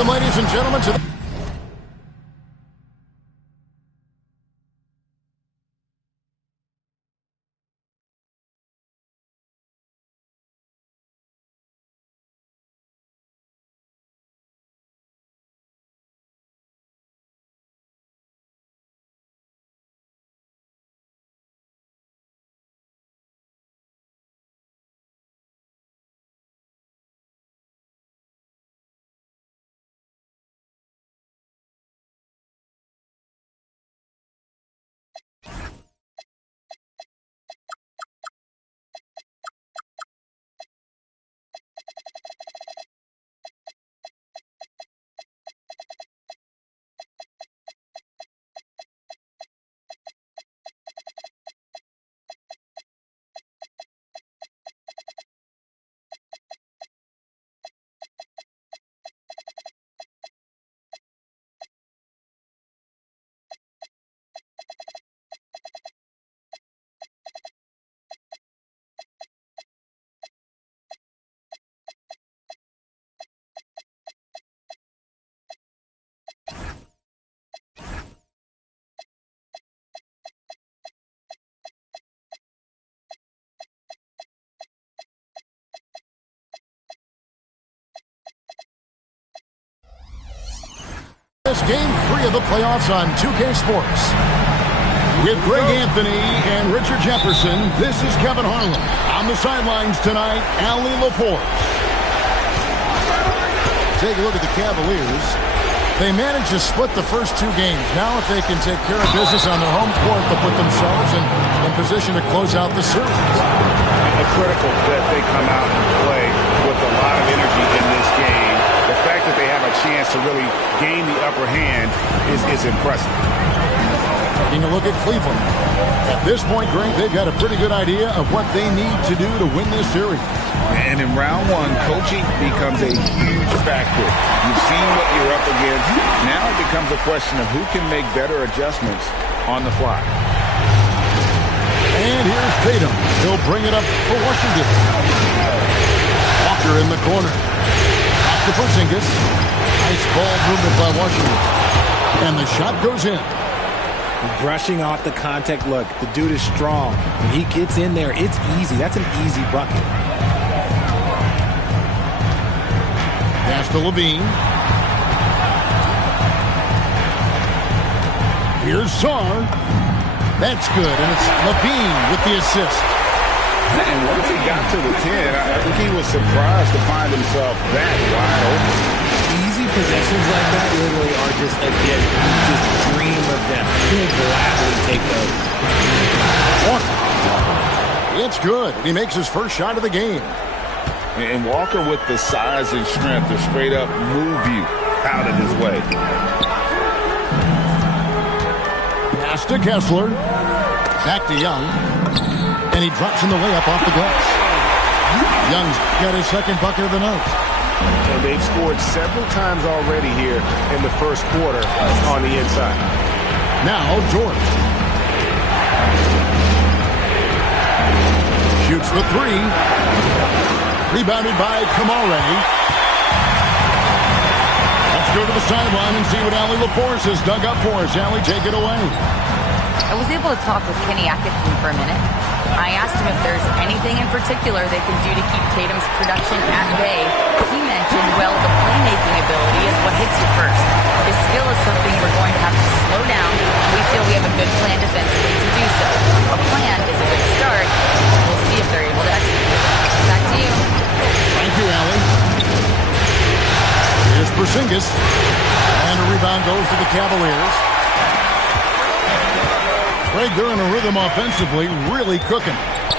Welcome, ladies and gentlemen, to the Game 3 of the playoffs on 2K Sports. With Greg Anthony and Richard Jefferson, this is Kevin Harlan. On the sidelines tonight, Allie LaForce. Take a look at the Cavaliers. They managed to split the first 2 games. Now if they can take care of business on their home court, they'll put themselves in position to close out the series. It's critical that they come out and play with a lot of energy in this game. The fact that they have a chance to really gain the upper hand is impressive. Taking a look at Cleveland. At this point, Greg, they've got a pretty good idea of what they need to do to win this series. And in round 1, coaching becomes a huge factor. You've seen what you're up against. Now it becomes a question of who can make better adjustments on the fly. And here's Tatum. He'll bring it up for Washington. Walker in the corner. To Porzingis. Nice ball movement by Washington. And the shot goes in. Brushing off the contact. Look, the dude is strong. When he gets in there, it's easy. That's an easy bucket. Pass to Levine. Here's Sarr. That's good. And it's Levine with the assist. And once he got to the 10, I think he was surprised to find himself that wide open. Easy possessions like that literally are just a gift. You just dream of them. He'll gladly take those. Walker. It's good. He makes his first shot of the game. And Walker with the size and strength to straight up move you out of his way. Pass to Kessler. Back to Young. And he drops in the layup off the glass. Young's got his second bucket of the night. And they've scored several times already here in the first quarter on the inside. Now George. Shoots the 3. Rebounded by Kamare. Let's go to the sideline and see what Allie LaForce has dug up for us. Allie, take it away. I was able to talk with Kenny Atkinson for a minute. I asked him if there's anything in particular they can do to keep Tatum's production at bay. He mentioned, well, the playmaking ability is what hits you first. His skill is something we're going to have to slow down. We feel we have a good plan defensively to do so. A plan is a good start. We'll see if they're able to execute. Back to you. Thank you, Allie. Here's Porzingis. And a rebound goes to the Cavaliers. Greg, they're in a rhythm offensively, really cooking.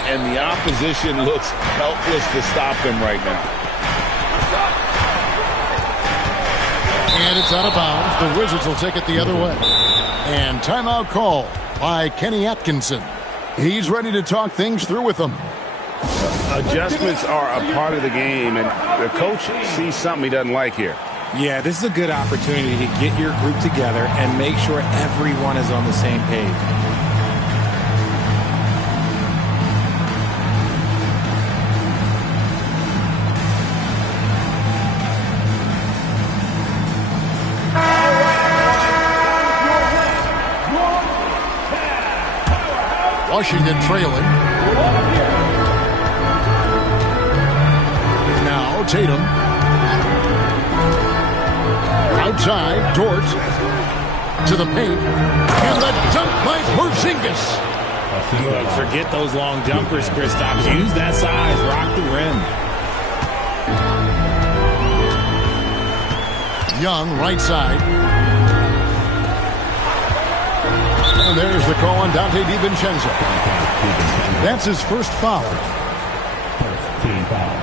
And the opposition looks helpless to stop them right now. And it's out of bounds. The Wizards will take it the other way. And timeout call by Kenny Atkinson. He's ready to talk things through with them. Adjustments are a part of the game, and the coach sees something he doesn't like here. Yeah, this is a good opportunity to get your group together and make sure everyone is on the same page. Washington trailing. Now Tatum. Outside, Dort. To the paint. And the dunk by Porzingis. Look, forget those long jumpers, Kristaps. Use that size. Rock the rim. Young, right side. And there's the call on Dante DiVincenzo. That's his first foul. Team foul.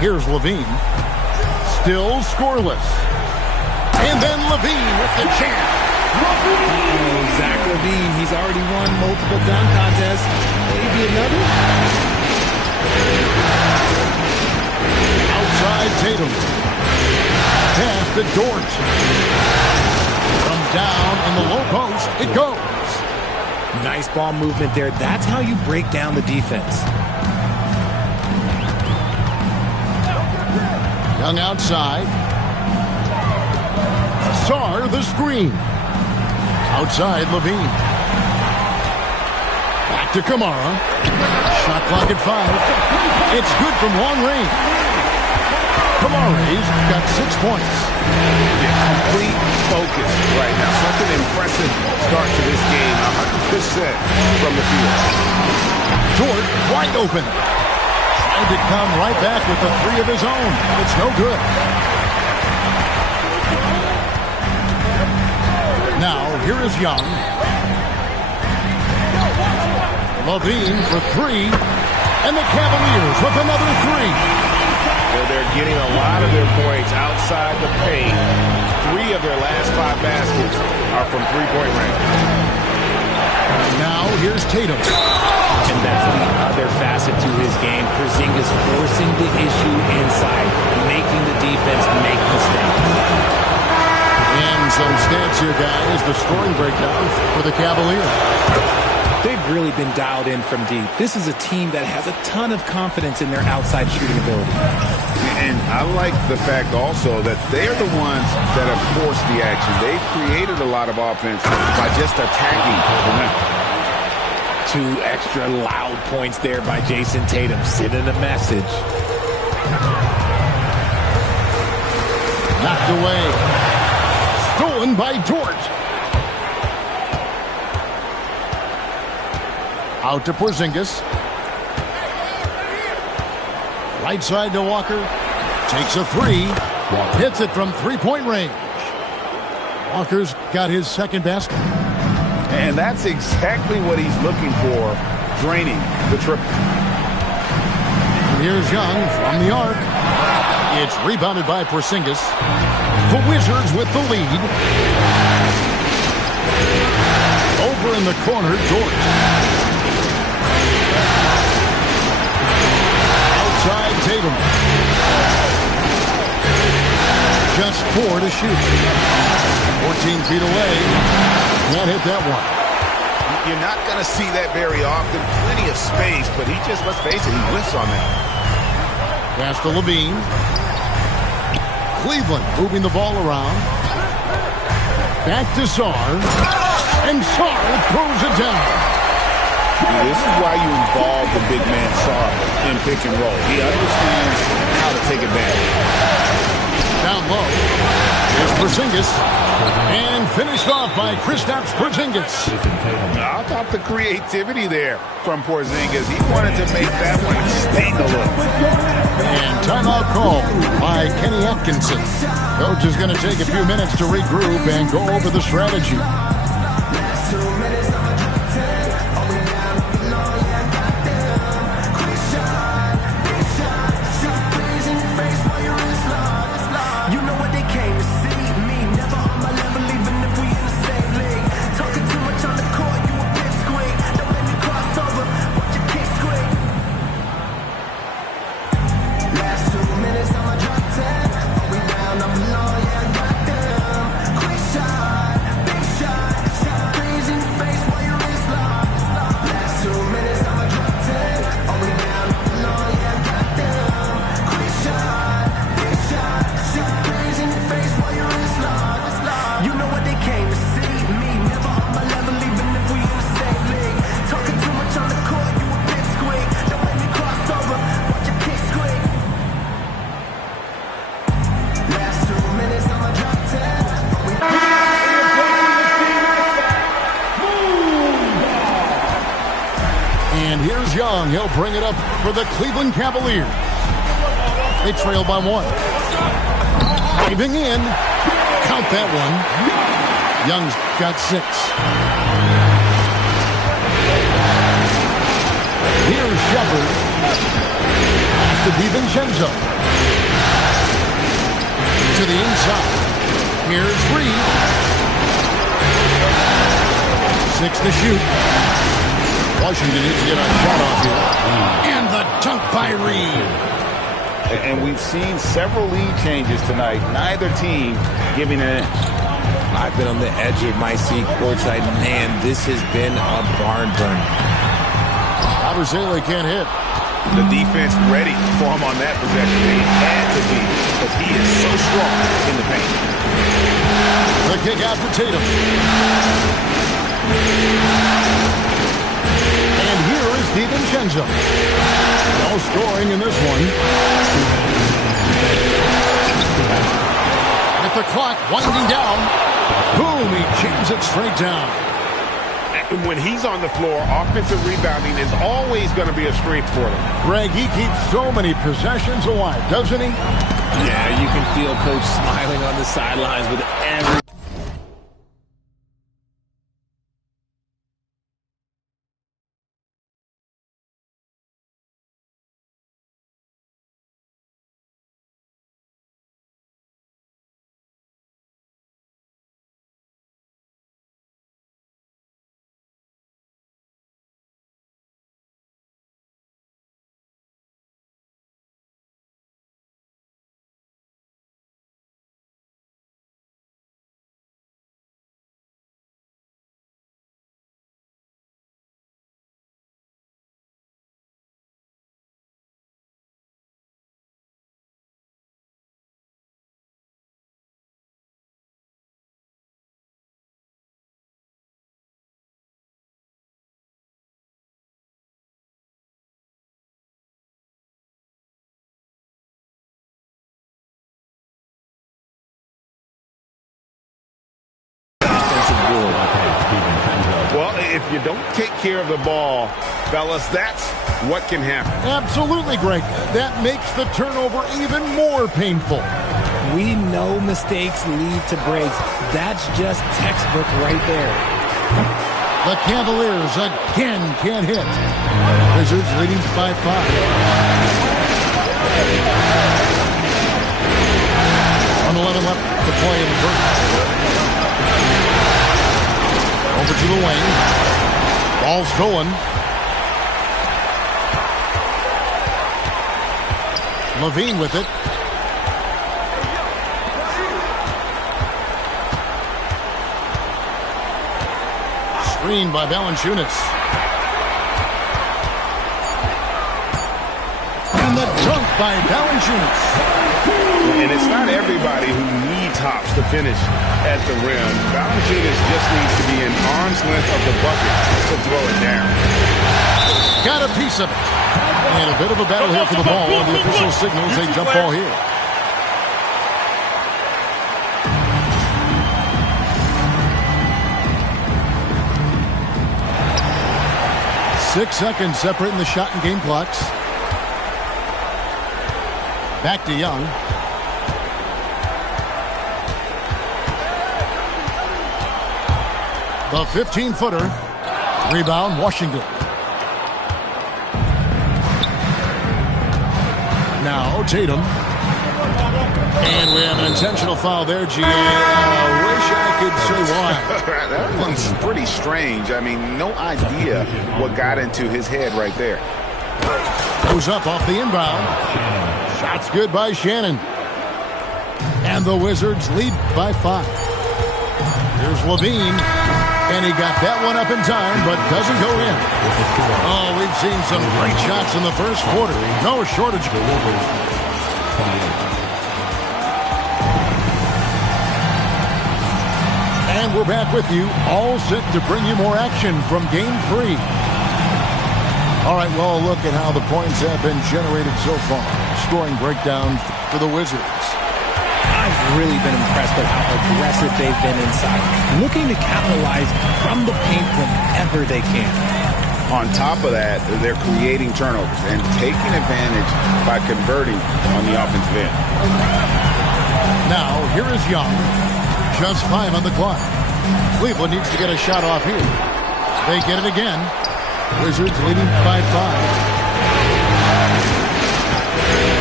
Here's Levine. Still scoreless. And then Levine with the chance. Oh, Zach Levine, he's already won multiple dunk contests. Maybe another? Outside Tatum. Pass to Dort. From down in the low post, it goes. Nice ball movement there. That's how you break down the defense. Young outside. Sarr the screen. Outside Levine. Back to Kamara. Shot clock at 5. It's good from long range. Kamara's got 6 points. Complete focus right now. Such an impressive start to this game. 100% from the field. Dort wide open. Trying to come right back with the 3 of his own. It's no good. Now, here is Young. Levine for 3. And the Cavaliers with another 3. Well, they're getting a lot of their points outside the paint. 3 of their last 5 baskets are from three-point range. Now, here's Tatum. And that's the other facet to his game. Porzingis forcing the issue inside, making the defense make mistakes. And some stats here, guys. The scoring breakdown for the Cavaliers. They've really been dialed in from deep. This is a team that has a ton of confidence in their outside shooting ability. And I like the fact also that they're the ones that have forced the action. They've created a lot of offense by just attacking the rim. 2 extra loud points there by Jason Tatum, sending a message. Knocked away. Stolen by Dort. Out to Porzingis. Right side to Walker. Takes a 3. Hits it from 3-point range. Walker's got his second basket. And that's exactly what he's looking for, draining the triple. And here's Young from the arc. It's rebounded by Porzingis. The Wizards with the lead. Over in the corner, Dort. Outside Tatum. Just 4 to shoot. 14 feet away. Can't hit that one. You're not going to see that very often. Plenty of space, but he just, let's face it, he whiffs on that. Pass to Levine. Cleveland moving the ball around. Back to Sarr. And Sarr throws it down. This is why you involve the big man Sarr in pick and roll. He understands how to take advantage. Down low. Here's Porzingis. And finished off by Kristaps Porzingis. I thought the creativity there from Porzingis. He wanted to make that one sting a little. And timeout call by Kenny Atkinson. Coach is going to take a few minutes to regroup and go over the strategy. here's Young. He'll bring it up for the Cleveland Cavaliers. They trail by 1. Driving in. Count that one. Young's got 6. Here's Shepard. Off to DiVincenzo. To the inside. Here's Reed. 6 to shoot. Washington needs to get a shot off here. And the dunk by Reed. And we've seen several lead changes tonight. Neither team giving an inch. I've been on the edge of my seat courtside. Man, this has been a barn burner. Aburzele can't hit. The defense ready for him on that possession. They had to be, because he is so strong in the paint. The kick out for Tatum. And here is DiVincenzo. No scoring in this one. With the clock winding down. Boom, he jams it straight down. And when he's on the floor, offensive rebounding is always going to be a strength for them. Greg, he keeps so many possessions alive, doesn't he? Yeah, you can feel Coach smiling on the sidelines with every... Well, if you don't take care of the ball, fellas, that's what can happen. Absolutely, Greg. That makes the turnover even more painful. We know mistakes lead to breaks. That's just textbook right there. The Cavaliers again can't hit. Wizards leading by 5. On 11 left to play in the first. Over to the wing. Ball stolen. Levine with it. Screen by Valanciunas. And the dunk by Valanciunas. And it's not everybody who needs hops to finish at the rim. Valanciunas just needs to be an arm's length of the bucket to throw it down. Got a piece of it. And a bit of a battle here for the ball. The official signals a jump ball here. Six seconds separating the shot and game clocks. Back to Young. The 15-footer. Rebound, Washington. Now Tatum. And we have an intentional foul there, GA. I wish I could say why. That one's pretty strange. I mean, no idea what got into his head right there. Goes up off the inbound. Shot's good by Shannon. And the Wizards lead by 5. Here's Levine. And he got that one up in time, but doesn't go in. Oh, we've seen some great shots in the first quarter. No shortage. And we're back with you, all set to bring you more action from Game 3. All right, well, look at how the points have been generated so far. Scoring breakdown for the Wizards. I've really been impressed with how aggressive they've been inside, looking to capitalize from the paint whenever they can. On top of that, they're creating turnovers and taking advantage by converting on the offensive end. Now, here is Young. Just 5 on the clock. Cleveland needs to get a shot off here. They get it again. Wizards leading by 5.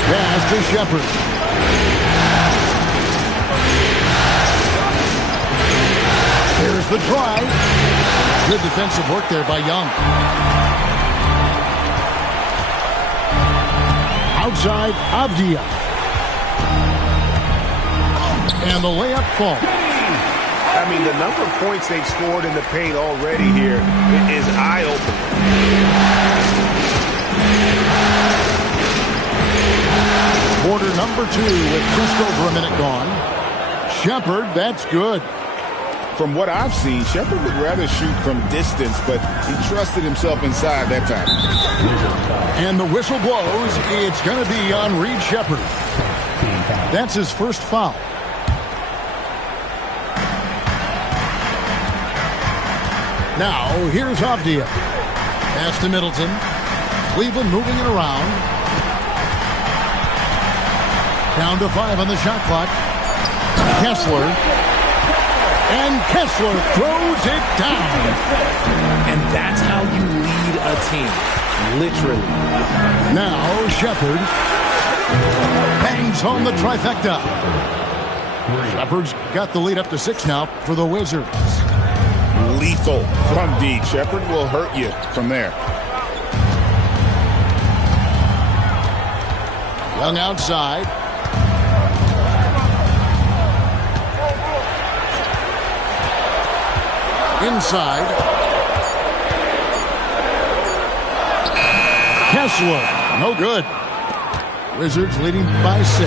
Pass to Shepherd. Here's the drive. Good defensive work there by Young. Outside, Avdia. And the layup falls. I mean, the number of points they've scored in the paint already here is eye-opening. Quarter number 2 with just over a minute gone. Shepherd, that's good. From what I've seen, Shepherd would rather shoot from distance, but he trusted himself inside that time. And the whistle blows. It's going to be on Reed Shepherd. That's his first foul. Now, here's Avdia. Pass to Middleton. Cleveland moving it around. Down to 5 on the shot clock. Kessler. And Kessler throws it down. And that's how you lead a team. Literally. Now, Shepherd bangs home the trifecta. Shepherd's got the lead up to 6 now for the Wizards. Lethal from deep. Shepherd will hurt you from there. Young outside. Inside. Kessler. No good. Wizards leading by 6.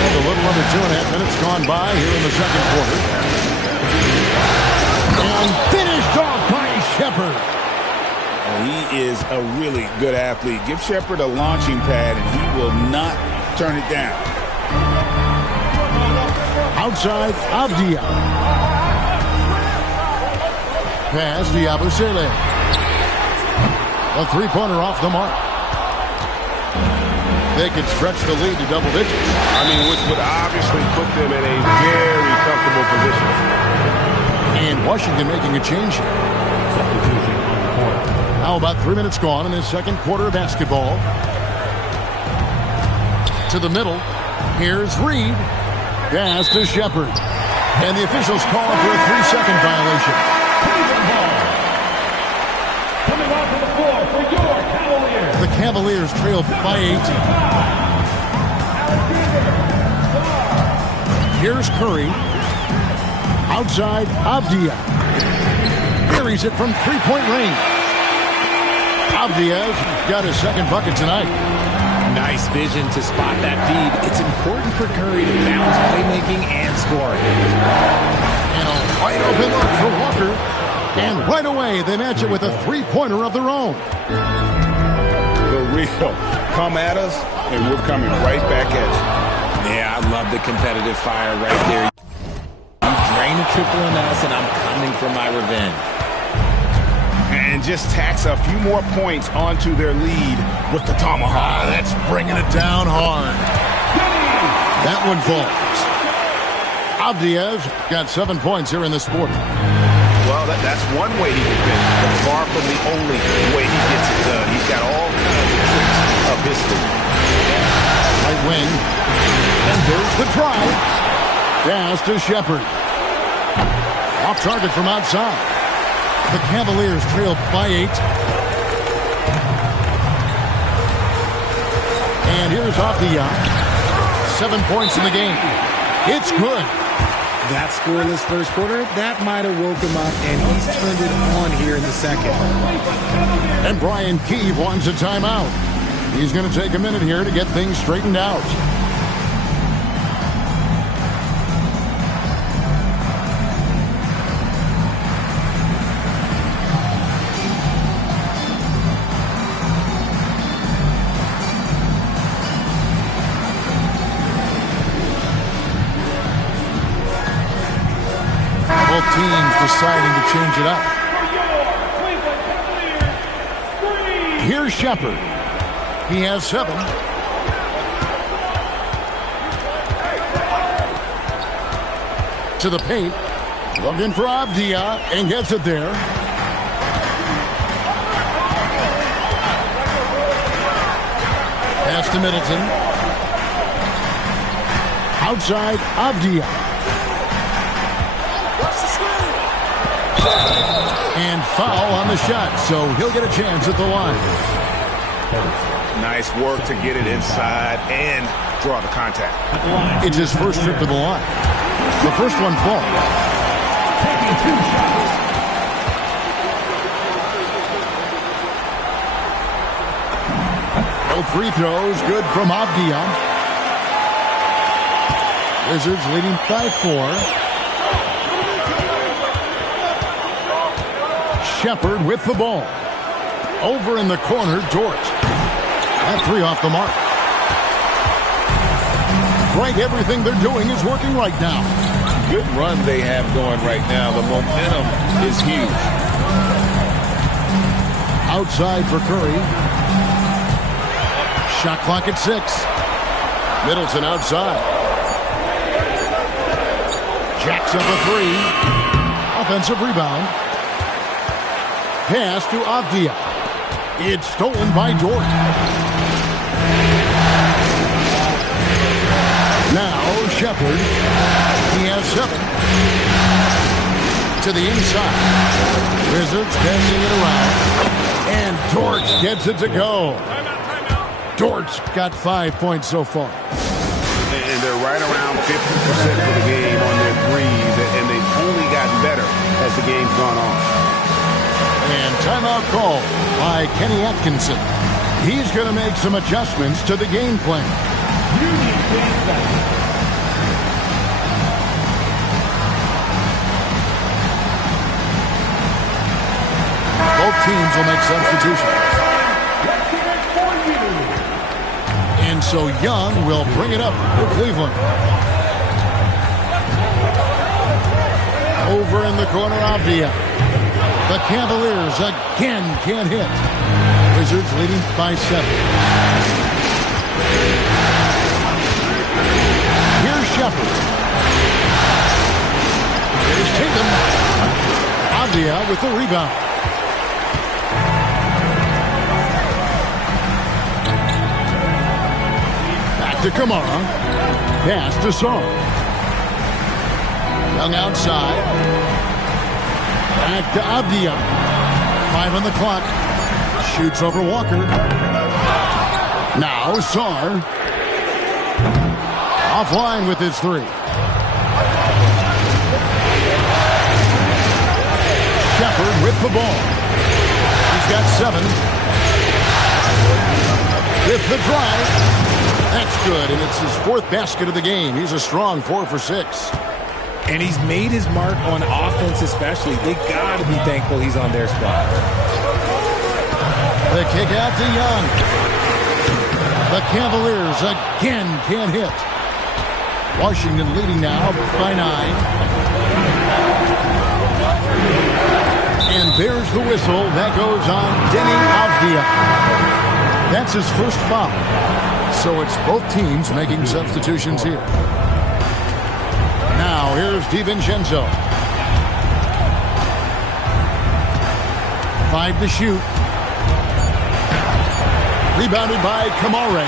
A little under 2.5 minutes gone by here in the second quarter. And finished off by Shepherd. He is a really good athlete. Give Shepherd a launching pad, and he will not turn it down. Outside, Avdia. Pass to Yabusele. A three-pointer off the mark. They could stretch the lead to double digits. I mean, which would obviously put them in a very comfortable position. And Washington making a change here. Now about 3 minutes gone in this second quarter of basketball. To the middle. Here's Reed. Pass to Shepherd. And the officials call for a 3-second violation. Coming onto the floor for your Cavaliers. The Cavaliers trail by 8. Here's Curry. Outside, Avdia. Buries it from three-point range. Avdia's got his second bucket tonight. Nice vision to spot that feed. It's important for Curry to balance playmaking and scoring. And a wide open look for Walker. And right away, they match it with a three-pointer of their own. The real come at us, and we're coming right back at you. Yeah, I love the competitive fire right there. You drain a triple on us, and I'm coming for my revenge. And just tacks a few more points onto their lead with the tomahawk. That's bringing it down hard. That one falls. Avdia's got 7 points here in this quarter. Well, that's one way he can finish, but far from the only way he gets it done. He's got all kinds of tricks up his sleeve. Right wing. And there's the drive. Pass to Shepherd. Off target from outside. The Cavaliers trail by 8. And here's Avdia. 7 points in the game. It's good. That scoreless first quarter, that might have woke him up, and he's turned it on here in the second. And Brian Keeve wants a timeout. He's going to take a minute here to get things straightened out. Both teams deciding to change it up. Here's Shepard. He has 7. To the paint. Looking for Avdia and gets it there. Pass to Middleton. Outside, Avdia. And foul on the shot, so he'll get a chance at the line. Nice work to get it inside and draw the contact. It's his first trip to the line. The first one falls. Taking 2 shots. Both free throws good from Avdia. Wizards leading by 4. Shepard with the ball. Over in the corner, Dort. That 3 off the mark. Right, everything they're doing is working right now. Good run they have going right now. The momentum is huge. Outside for Curry. Shot clock at 6. Middleton outside. Jacks up a 3. Offensive rebound. Pass to Avdia. It's stolen by Dort. Now Shepard. He has 7. To the inside. Wizards passing it around. And Dort gets it to go. Dort's got 5 points so far. And they're right around 50% for the game on their threes. And they've only gotten better as the game's gone on. And timeout call by Kenny Atkinson. He's going to make some adjustments to the game plan. Both teams will make substitutions. And so Young will bring it up for Cleveland. Over in the corner, Avdia. The Cavaliers again can't hit. Wizards leading by 7. Here's Shepard. Here's Tatum. Avdia with the rebound. Back to Kamara. Pass to Song. Young outside. Back to Avdia. 5 on the clock. Shoots over Walker. Now Sarr. Offline with his 3. Shepard with the ball. He's got 7. With the drive. That's good, and it's his 4th basket of the game. He's a strong 4 for 6. And he's made his mark on offense especially. They got to be thankful he's on their spot. The kick out to Young. The Cavaliers again can't hit. Washington leading now by 9. And there's the whistle. That goes on Denny Avdia. That's his first foul. So it's both teams making substitutions here. Now, here's DiVincenzo. 5 to shoot. Rebounded by Kamara.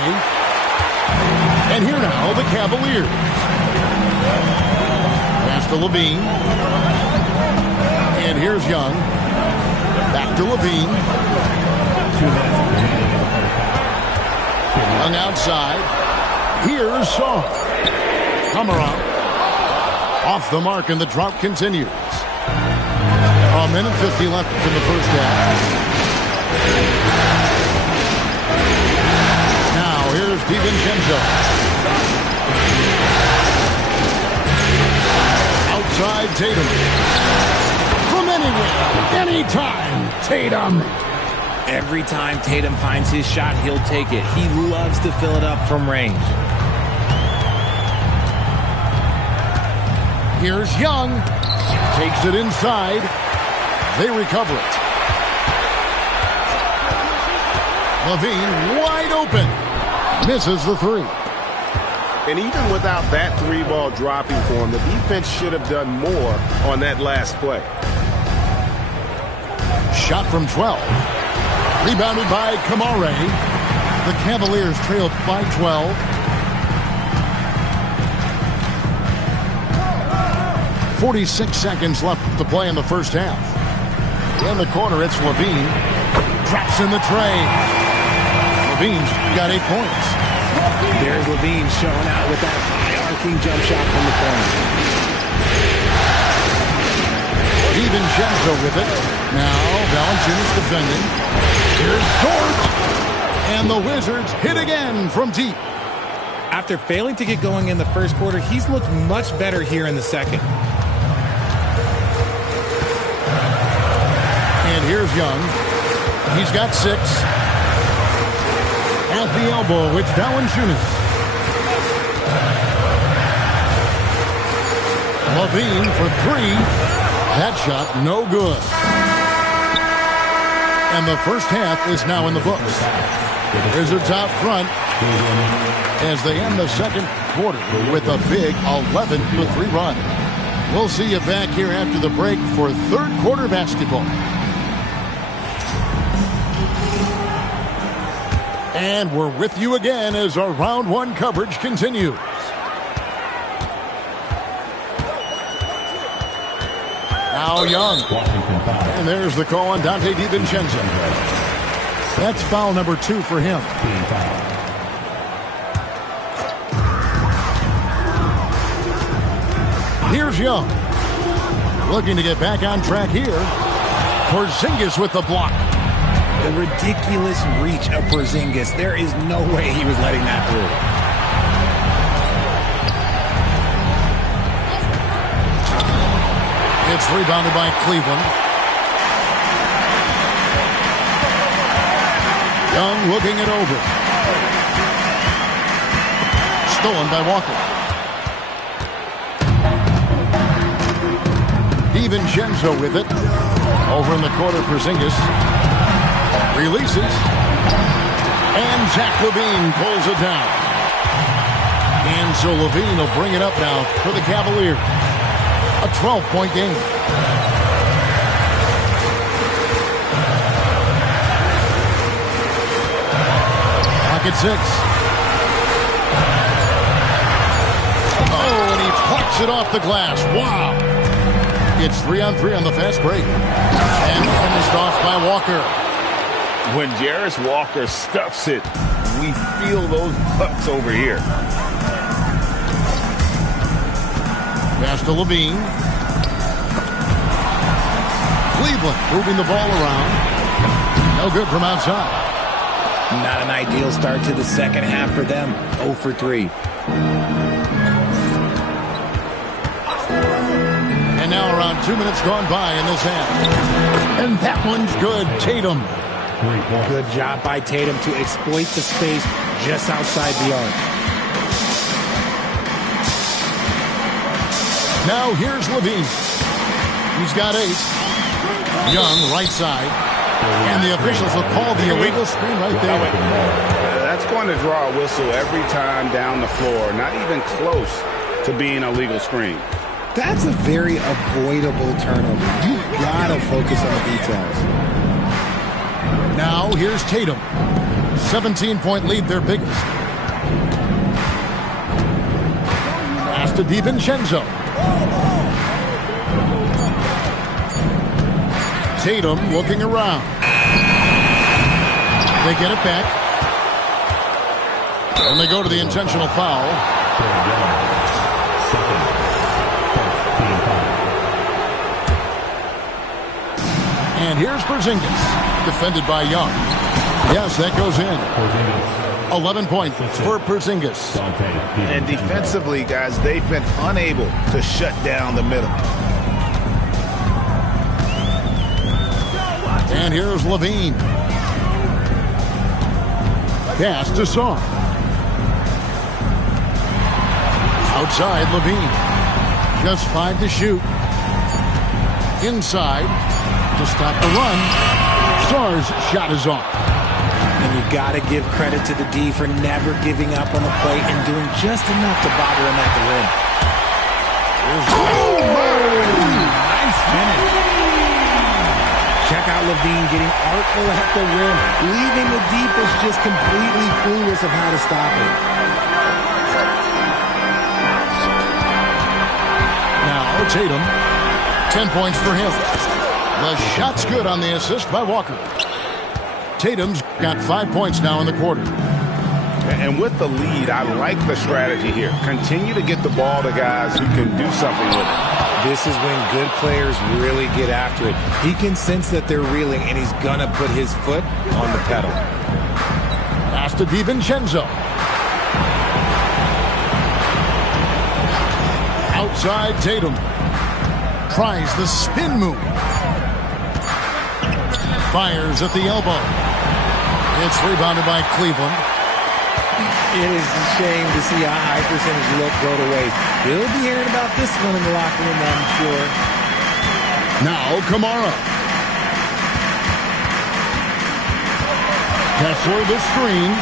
And here now, the Cavaliers. Pass to Levine. And here's Young. Back to Levine. Young outside. Here's Shaw. Kamara. Off the mark, and the drought continues. A minute 50 left in the first half. Now, here's DiVincenzo. Outside Tatum. From anywhere, anytime, Tatum. Every time Tatum finds his shot, he'll take it. He loves to fill it up from range. Here's Young. Takes it inside. They recover it. Levine wide open. Misses the three. And even without that three-ball dropping for him, the defense should have done more on that last play. Shot from 12. Rebounded by Kamare. The Cavaliers trail by 12. .46 seconds left to play in the first half. In the corner, it's Levine. Drops in the tray. Levine's got 8 points. There's Levine showing out with that high-arcing jump shot from the corner. DiVincenzo with it. Now, Valanciunas defending. Here's Dort. And the Wizards hit again from deep. After failing to get going in the first quarter, he's looked much better here in the second. And here's Young. He's got 6. At the elbow, it's Valanciunas. Levine for 3. That shot, no good. And the first half is now in the books. Wizards out front as they end the second quarter with a big 11-3 run. We'll see you back here after the break for third quarter basketball. And we're with you again as our round one coverage continues. Now Young. And there's the call on Dante DiVincenzo. That's foul number 2 for him. Here's Young. Looking to get back on track here. Porzingis with the block. The ridiculous reach of Porzingis. There is no way he was letting that through. It's rebounded by Cleveland. Young looking it over. Stolen by Walker. DiVincenzo with it. Over in the corner, Porzingis. Releases. And Zach LaVine pulls it down. And so LaVine will bring it up now for the Cavaliers. A 12-point game. Pocket 6. Oh, and he plucks it off the glass. Wow. It's 3-on-3 on the fast break. And finished off by Walker. When Jarris Walker stuffs it, we feel those bucks over here. Pass to Levine. Cleveland moving the ball around. No good from outside. Not an ideal start to the second half for them. 0 for 3. And now around 2 minutes gone by in this half. And that one's good. Tatum. Good job by Tatum to exploit the space just outside the arc. Now here's Levine. He's got 8. Young, right side. And the officials will call the illegal screen right there. That's going to draw a whistle every time down the floor. Not even close to being a legal screen. That's a very avoidable turnover. You gotta focus on the details. Now here's Tatum. 17-point lead, their biggest. Pass to DiVincenzo. Tatum looking around. They get it back. And they go to the intentional foul. And here's Porzingis, defended by Young. Yes, that goes in. 11 points for Porzingis. And defensively, guys, they've been unable to shut down the middle. And here's Levine. Pass to Song. Outside, Levine. Just 5 to shoot. Inside to stop the run. Starr's shot is off. And you got to give credit to the D for never giving up on the plate and doing just enough to bother him at the rim. Nice finish. Check out Levine getting artful at the rim, leaving the defense just completely clueless of how to stop it. Now Tatum, 10 points for him. The shot's good on the assist by Walker. Tatum's got 5 points now in the quarter. And with the lead, I like the strategy here. Continue to get the ball to guys who can do something with it. This is when good players really get after it. He can sense that they're reeling, and he's going to put his foot on the pedal. Pass to DiVincenzo. Outside Tatum. Tries the spin move. Fires at the elbow. It's rebounded by Cleveland. It is a shame to see a high percentage look go to waste. He'll be hearing about this one in the locker room, I'm sure. Now Kamara. Kessler the screen.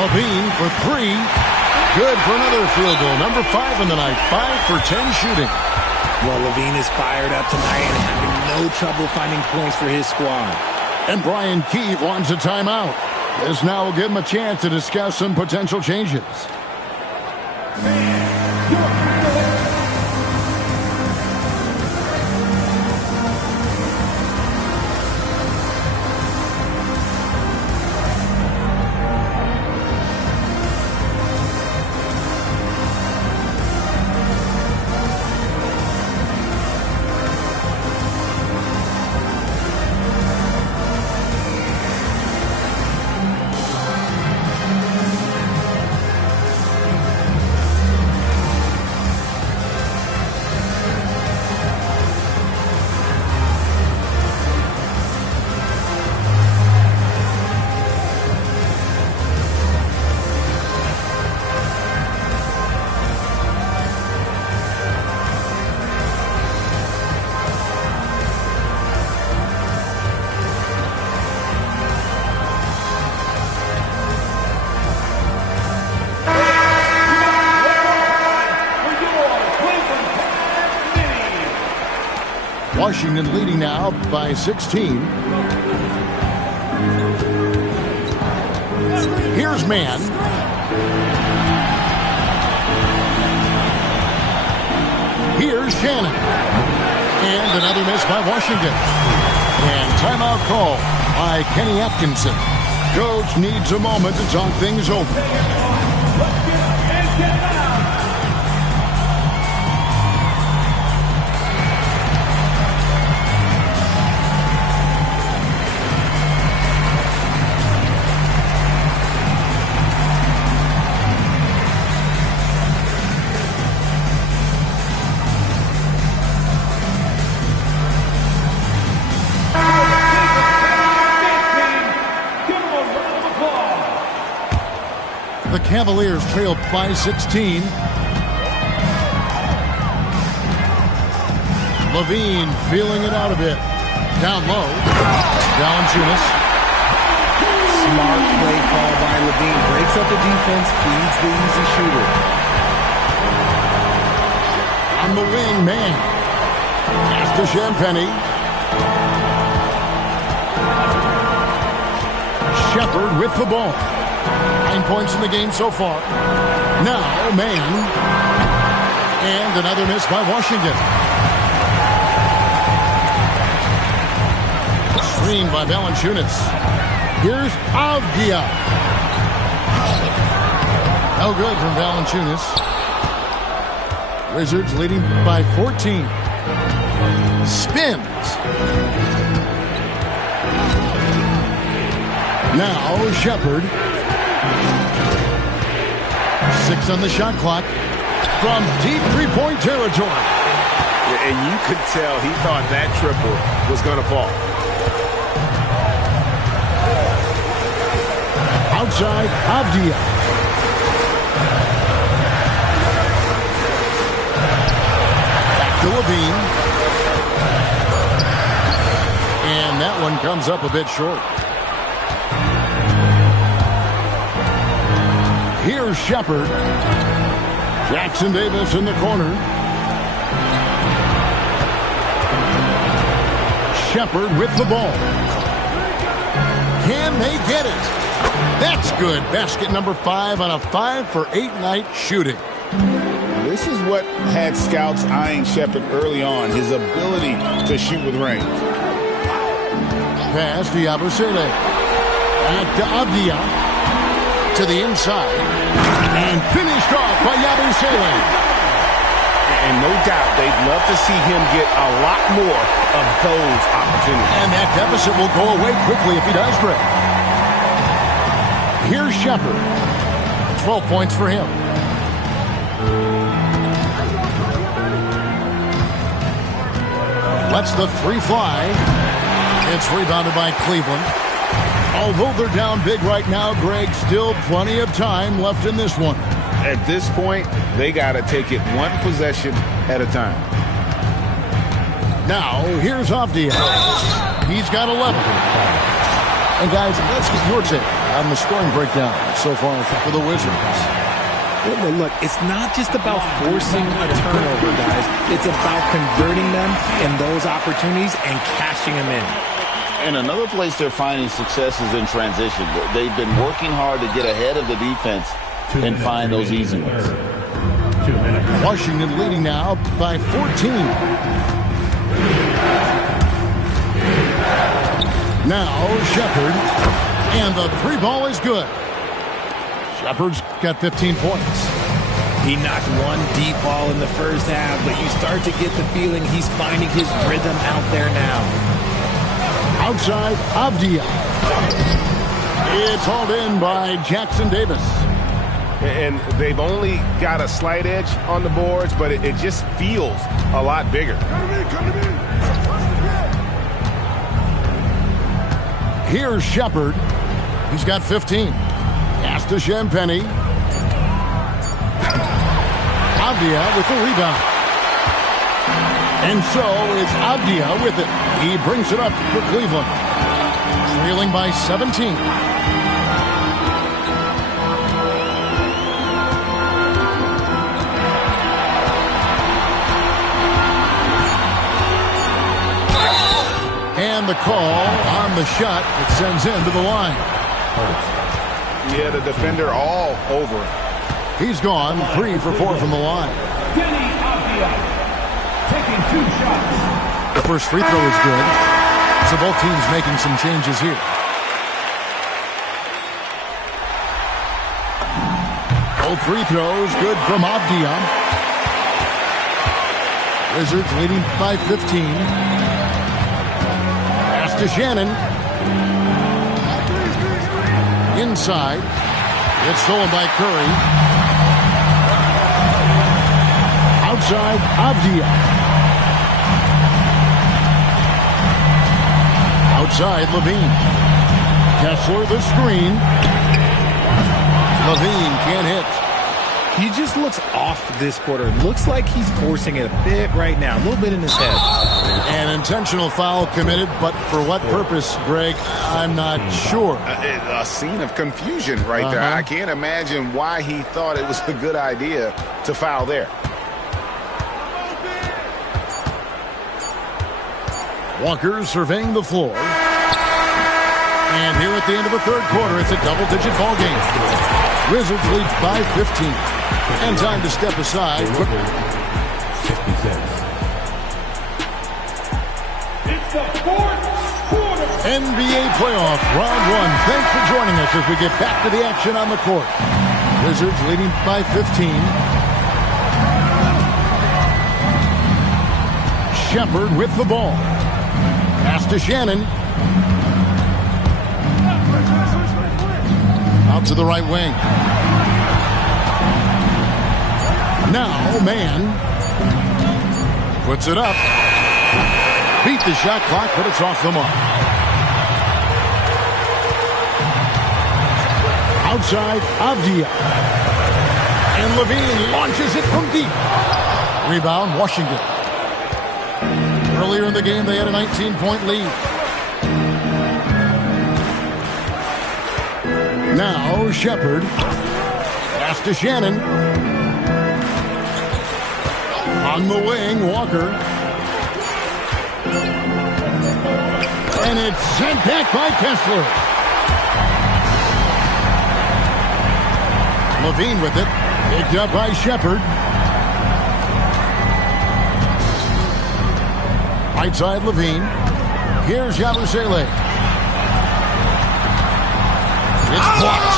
Levine for three. Good for another field goal. Number 5 in the night. 5 for 10 shooting. Well, Levine is fired up tonight and having no trouble finding points for his squad. And Brian Keefe wants a timeout. This now will give him a chance to discuss some potential changes. Washington leading now by 16. Here's man. Here's Shannon. And another miss by Washington. And timeout call by Kenny Atkinson. Coach needs a moment to talk things over. The Cavaliers trail by 16. Levine feeling it out a bit. Down low. Valanciunas. Smart play call by Levine. Breaks up the defense, feeds the easy shooter. On the wing, man. Pass to Champagny. Shepard with the ball. 9 points in the game so far. Now, man. And another miss by Washington. Screen by Valanciunas. Here's Avdia. No good from Valanciunas. Wizards leading by 14. Spins. Now, Shepard. 6 on the shot clock from deep three-point territory. And you could tell he thought that triple was going to fall. Outside, Avdia. Back to Levine. And that one comes up a bit short. Here's Shepard. Jackson Davis in the corner. Shepard with the ball. Can they get it? That's good. Basket number 5 on a 5-for-8 night shooting. This is what had scouts eyeing Shepard early on, his ability to shoot with range. Pass to Yabusele. Back to Avdia. To the inside. And finished off by Yabusele. And no doubt they'd love to see him get a lot more of those opportunities. And that deficit will go away quickly if he does, Greg. Here's Shepard. 12 points for him. Lets the three fly. It's rebounded by Cleveland. Although they're down big right now, Greg, still plenty of time left in this one. At this point, they got to take it one possession at a time. Now, here's Avdia. He's got 11. And guys, let's get your take on the scoring breakdown so far for the Wizards. Well, look, it's not just about forcing a turnover, guys. It's about converting them in those opportunities and cashing them in. And another place they're finding success is in transition. They've been working hard to get ahead of the defense and find those easy ones. Washington leading now by 14. Now Shepard, and the three ball is good. Shepard's got 15 points. He knocked one deep ball in the first half, but you start to get the feeling he's finding his rhythm out there now. Outside, Avdia. It's hauled in by Jackson Davis. And they've only got a slight edge on the boards, but it just feels a lot bigger. Here's Shepard. He's got 15. Pass to Champagny. Avdia with the rebound. And so it's Avdia with it. He brings it up for Cleveland. Trailing by 17. And the call on the shot that sends him to the line. Yeah, the defender all over it. He's gone 3 for 4 from the line. Taking 2 shots. The first free throw is good. So both teams making some changes here. Both free throws good from Avdia. Wizards leading by 15. Pass to Shannon. Inside. It's stolen by Curry. Outside, Avdia. Outside, Levine. Kessler, the screen. Levine can't hit. He just looks off this quarter. Looks like he's forcing it a bit right now. A little bit in his head. An intentional foul committed, but for what purpose, Greg, I'm not sure. A scene of confusion right there. I can't imagine why he thought it was a good idea to foul there. Walker surveying the floor. And here at the end of the third quarter, it's a double-digit ball game. Wizards lead by 15. And time to step aside. It's the fourth quarter. NBA playoff, round 1. Thanks for joining us as we get back to the action on the court. Wizards leading by 15. Shepard with the ball. Pass to Shannon. Out to the right wing. Now, man. Puts it up. Beat the shot clock, but it's off the mark. Outside, Avdia. And Levine launches it from deep. Rebound, Washington. Earlier in the game, they had a 19-point lead. Now Shepard. Pass to Shannon. On the wing, Walker. And it's sent back by Kessler. Levine with it. Picked up by Shepard. Right side, Levine. Here's Yabusele. It's blocked.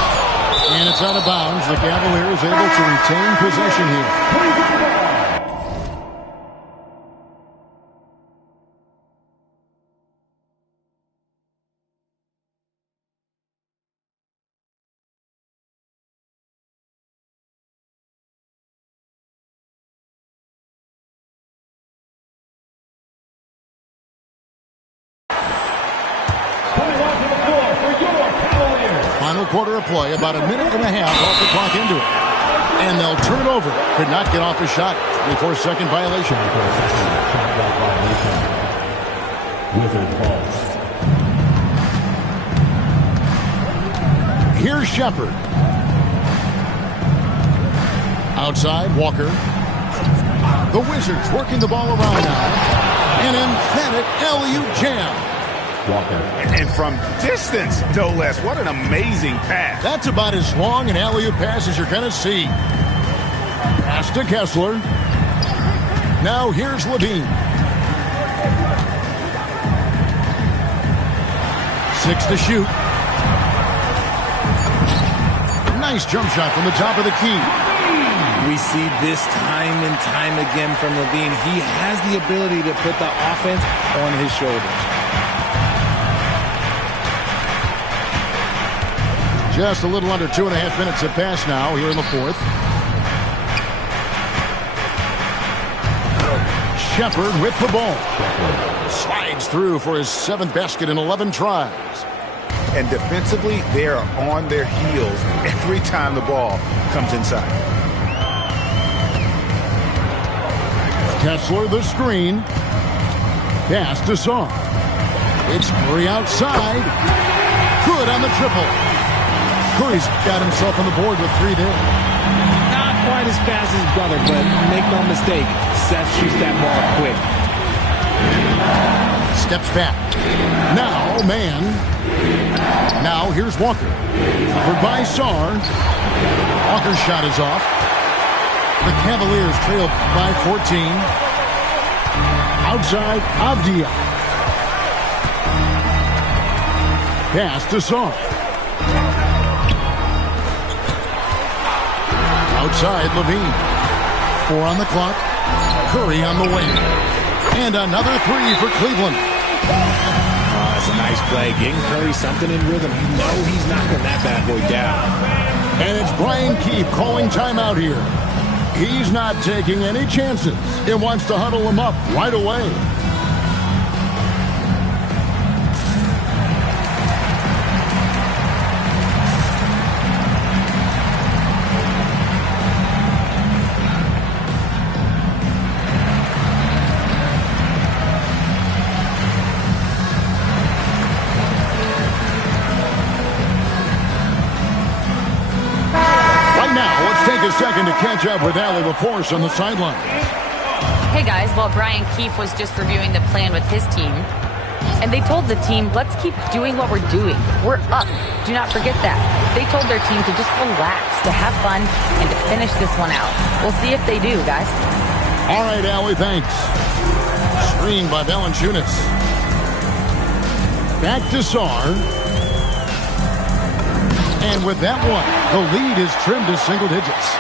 And it's out of bounds. The Cavaliers able to retain possession here. Final quarter of play, about a minute and a half off the clock into it. And they'll turn it over. Could not get off a shot. 24-second violation. Wizards ball. Here's Shepard. Outside, Walker. The Wizards working the ball around now. An emphatic alley-oop jam. Walker. And from distance, no less. What an amazing pass. That's about as long an alley-oop pass as you're going to see. Pass to Kessler. Now here's Levine. 6 to shoot. Nice jump shot from the top of the key. We see this time and time again from Levine. He has the ability to put the offense on his shoulders. Just a little under 2.5 minutes have passed now here in the fourth. Shepard with the ball. Slides through for his 7th basket in 11 tries. And defensively, they are on their heels every time the ball comes inside. Kessler the screen. Pass to Saw. It's Curry outside. Good on the triple. Curry's got himself on the board with 3 there. Not quite as fast as his brother, but make no mistake, Seth shoots that ball quick. Steps back. Now, man. Now, here's Walker. Covered by Sarr. Walker's shot is off. The Cavaliers trail by 14. Outside, Avdia. Pass to Sarr. Outside, Levine. 4 on the clock. Curry on the wing. And another 3 for Cleveland. That's a nice play. Getting Curry something in rhythm. You know he's knocking that bad boy down. And it's Brian Keefe calling timeout here. He's not taking any chances. He wants to huddle him up right away. Take a second to catch up with Allie LaForce on the sidelines. Hey guys, well, Brian Keefe was just reviewing the plan with his team. And they told the team, let's keep doing what we're doing. We're up. Do not forget that. They told their team to just relax, to have fun, and to finish this one out. We'll see if they do, guys. All right, Allie, thanks. Screen by Valanciunas. Back to Sarr. And with that one, the lead is trimmed to single digits.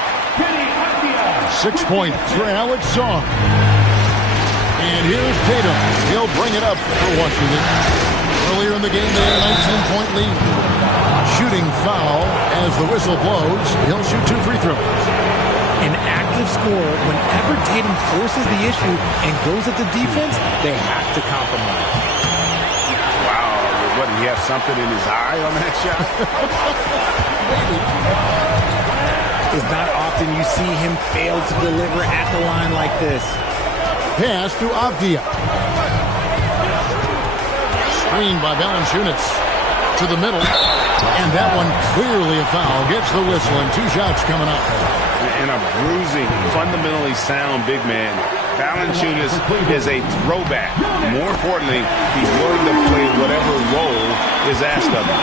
6-point trail at Sarr. And here's Tatum. He'll bring it up for Washington. Earlier in the game, they had a 19-point lead. Shooting foul as the whistle blows. He'll shoot 2 free throws. An active scorer, whenever Tatum forces the issue and goes at the defense, they have to compromise. What, did he have something in his eye on that shot? It's not often you see him fail to deliver at the line like this. Pass to Avdia. Screen by Valanciunas. To the middle. And that one clearly a foul. Gets the whistle and 2 shots coming up. And a bruising, fundamentally sound big man. Valanciunas is a throwback. More importantly, he's willing to play whatever role is asked of him.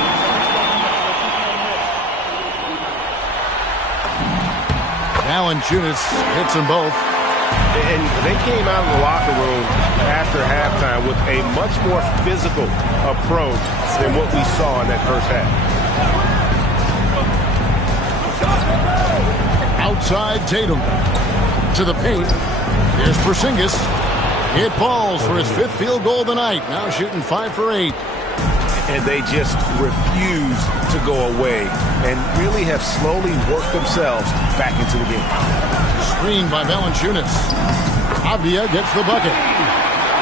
Valanciunas hits them both. And they came out of the locker room after halftime with a much more physical approach than what we saw in that first half. Outside Tatum to the paint. Here's Porzingis. It falls for his 5th field goal of the night. Now shooting 5 for 8. And they just refuse to go away and really have slowly worked themselves back into the game. Screened by Valanciunas. Avdia gets the bucket.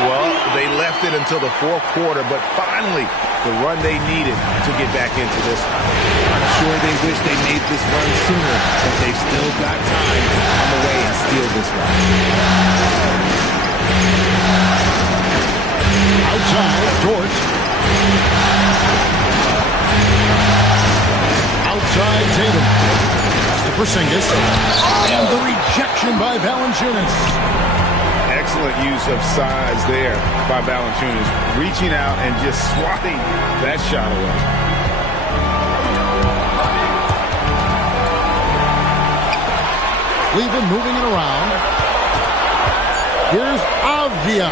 Well, they left it until the 4th quarter, but finally the run they needed to get back into this. I'm sure they wish they made this run sooner, but they've still got time to come away and steal this run. Outside, Dort. Outside Tatum. To Porzingis. And the rejection by Valanciunas. Excellent use of size there by Valanciunas, reaching out and just swatting that shot away. Cleveland moving it around. Here's Avdia.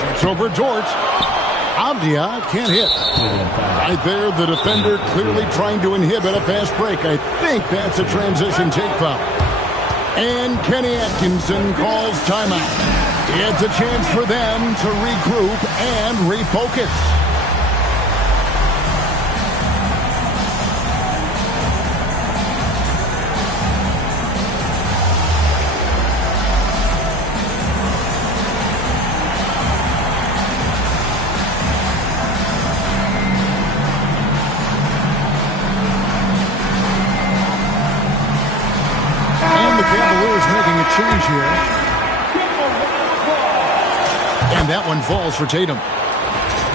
Shoots over Dort. Avdia can't hit. Right there, the defender clearly trying to inhibit a fast break. I think that's a transition take foul. And Kenny Atkinson calls timeout. It's a chance for them to regroup and refocus. Change here. And that one falls for Tatum.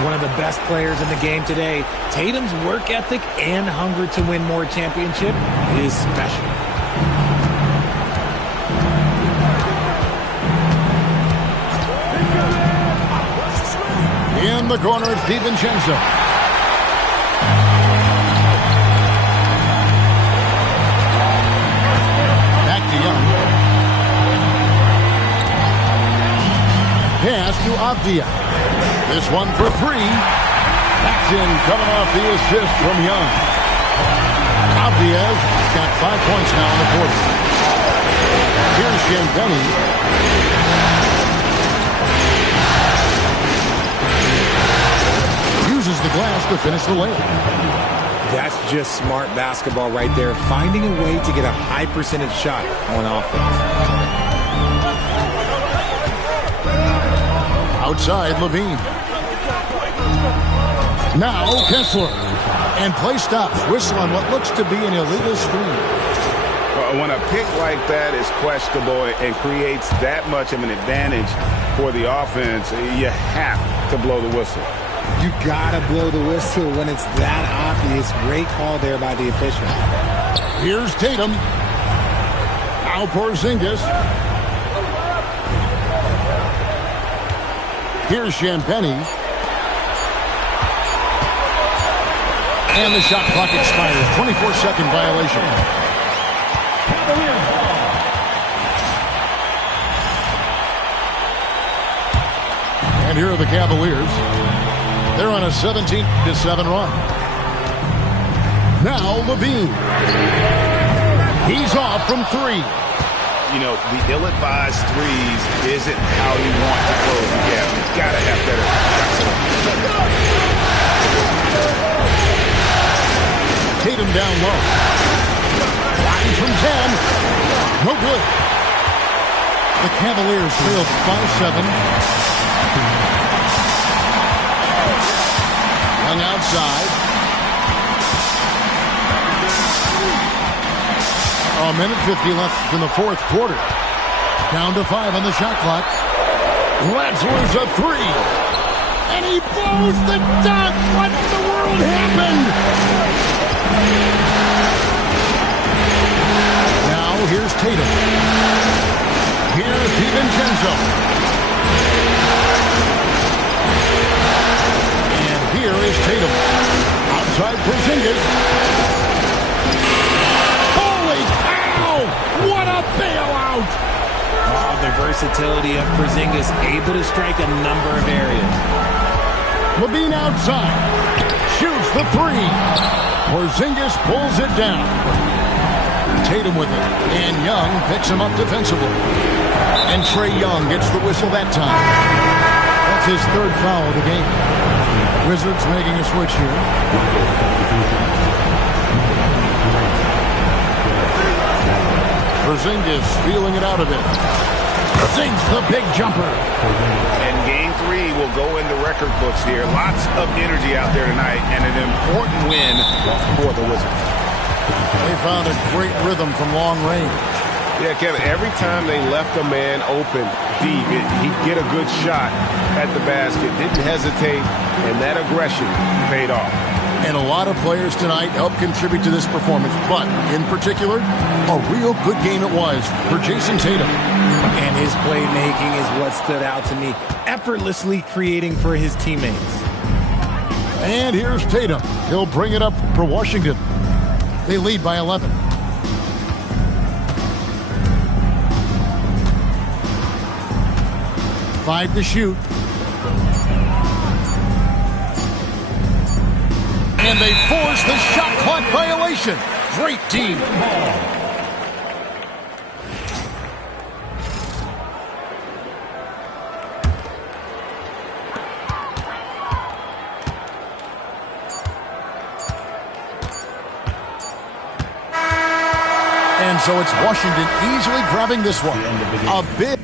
One of the best players in the game today. Tatum's work ethic and hunger to win more championship is special. In the corner, it's DiVincenzo. Back to Young. Pass to Avdia. This one for 3. That's in, coming off the assist from Young. Avdia's got 5 points now in the quarter. Here's Champagnie. Uses the glass to finish the layup. That's just smart basketball right there, finding a way to get a high percentage shot on offense. Outside, Levine. Now, Kessler. And play stops. Whistle on what looks to be an illegal screen. When a pick like that is questionable and creates that much of an advantage for the offense, you have to blow the whistle. You gotta blow the whistle when it's that obvious. Great call there by the official. Here's Tatum. Now Porzingis. Here's Champagnie. And the shot clock expires. 24-second violation. And here are the Cavaliers. They're on a 17-7 run. Now Levine. He's off from 3. You know, the ill-advised threes isn't how you want to close the gap. You've got to have better shots. Tatum down low. Flying from 10. No good. The Cavaliers trail 5-7. Young outside. A minute 50 left in the 4th quarter. Down to 5 on the shot clock. Ratzler's a 3. And he blows the dunk. What in the world happened? Now here's Tatum. Here's DiVincenzo. And here is Tatum. Outside Porzingis. Holy cow! What a bailout! Oh, the versatility of Porzingis, able to strike a number of areas. LaVine outside. Shoots the three. Porzingis pulls it down. Tatum with it. And Young picks him up defensively. And Trae Young gets the whistle that time. That's his third foul of the game. Wizards making a switch here. Porzingis feeling it out a bit. Sinks the big jumper. And game 3 will go into record books here. Lots of energy out there tonight and an important win for the Wizards. They found a great rhythm from long range. Yeah, Kevin, every time they left a man open deep, he'd get a good shot at the basket. Didn't hesitate, and that aggression paid off. And a lot of players tonight helped contribute to this performance, but in particular, a real good game it was for Jason Tatum. And his playmaking is what stood out to me, effortlessly creating for his teammates. And here's Tatum. He'll bring it up for Washington. They lead by 11. Five to shoot. And they force the shot clock violation. Great team. And so it's Washington easily grabbing this one. A big